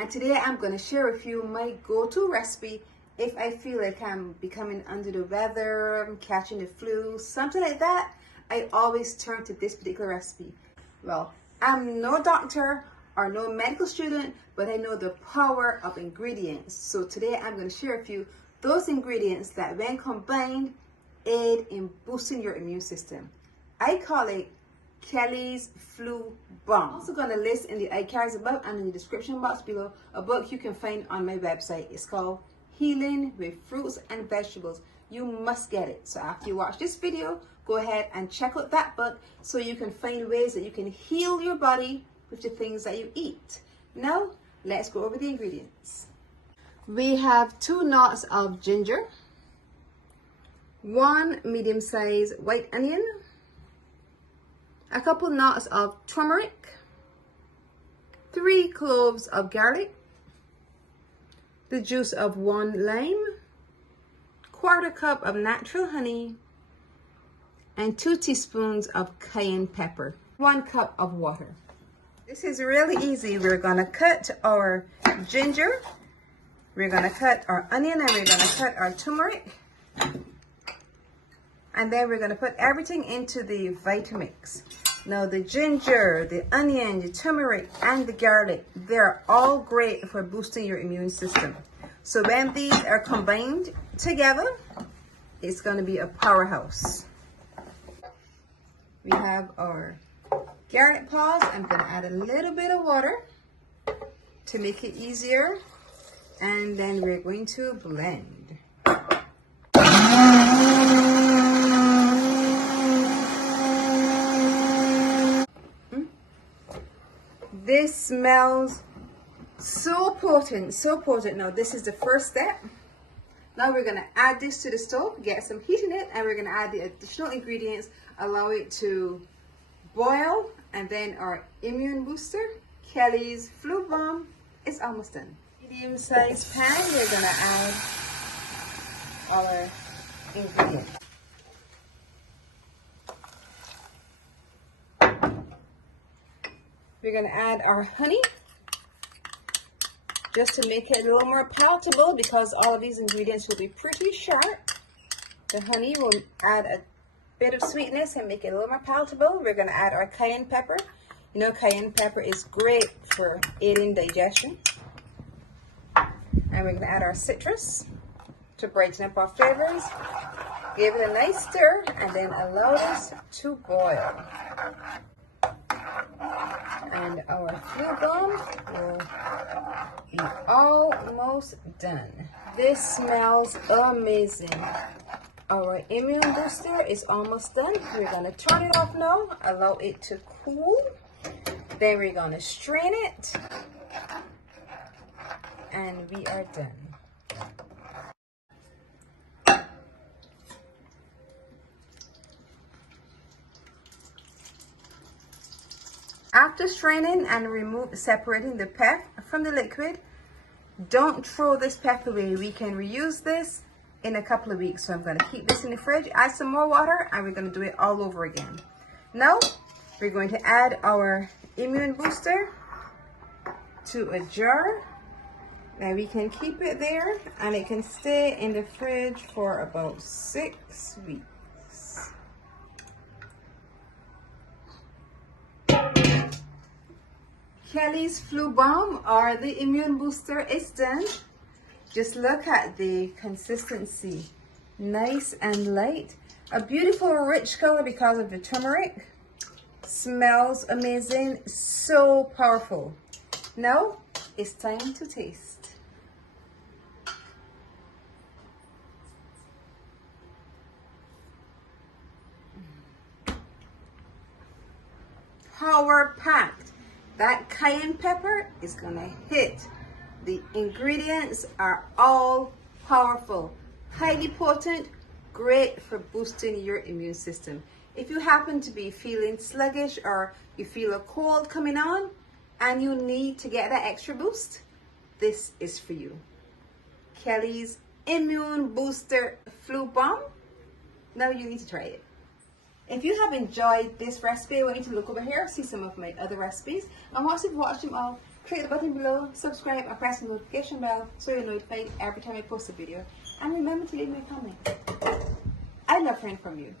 and today I'm going to share with you my go-to recipe if I feel like I'm becoming under the weather, I'm catching the flu, something like that. I always turn to this particular recipe. Well, I'm no doctor or no medical student, but I know the power of ingredients. So today I'm going to share with you those ingredients that when combined aid in boosting your immune system. I call it Kelly's Flu Bomb. I'm also going to list in the iCards above and in the description box below a book you can find on my website. It's called Healing with Fruits and Vegetables. You must get it. So after you watch this video, go ahead and check out that book so you can find ways that you can heal your body with the things that you eat. Now, let's go over the ingredients. We have 2 knots of ginger, 1 medium-sized white onion, a couple knots of turmeric, 3 cloves of garlic, the juice of 1 lime, 1/4 cup of natural honey, and 2 teaspoons of cayenne pepper, 1 cup of water. This is really easy. We're gonna cut our ginger, we're gonna cut our onion, and we're gonna cut our turmeric. And then we're going to put everything into the Vitamix. Now the ginger, the onion, the turmeric, and the garlic, they're all great for boosting your immune system. So when these are combined together, it's going to be a powerhouse. We have our garlic paws. I'm going to add a little bit of water to make it easier. And then we're going to blend. This smells so potent, so potent. Now this is the first step. Now we're gonna add this to the stove, get some heat in it, and we're gonna add the additional ingredients, allow it to boil, and then our immune booster, Kelly's Flu Bomb, is almost done. Medium-sized pan, we're gonna add our ingredients. We're going to add our honey just to make it a little more palatable because all of these ingredients will be pretty sharp. The honey will add a bit of sweetness and make it a little more palatable. We're going to add our cayenne pepper. You know, cayenne pepper is great for aiding digestion. And we're going to add our citrus to brighten up our flavors. Give it a nice stir and then allow this to boil. And our Flu Bomb will be almost done. This smells amazing. Our immune booster is almost done. We're going to turn it off now, allow it to cool. Then we're going to strain it. And we are done. After straining and separating the pep from the liquid, don't throw this pep away. We can reuse this in a couple of weeks. So I'm going to keep this in the fridge, add some more water, and we're going to do it all over again. Now, we're going to add our immune booster to a jar. Now we can keep it there, and it can stay in the fridge for about 6 weeks. Kelly's Flu Bomb or the immune booster is done. Just look at the consistency. Nice and light. A beautiful rich color because of the turmeric. Smells amazing. So powerful. Now it's time to taste. Power packed. That cayenne pepper is gonna hit. The ingredients are all powerful, highly potent, great for boosting your immune system. If you happen to be feeling sluggish or you feel a cold coming on and you need to get that extra boost, this is for you. Kelly's Immune Booster Flu Bomb. Now you need to try it. If you have enjoyed this recipe, I want you to look over here, see some of my other recipes. And once you've watched them all, click the button below, subscribe and press the notification bell so you're notified every time I post a video. And remember to leave me a comment. I'd love hearing from you.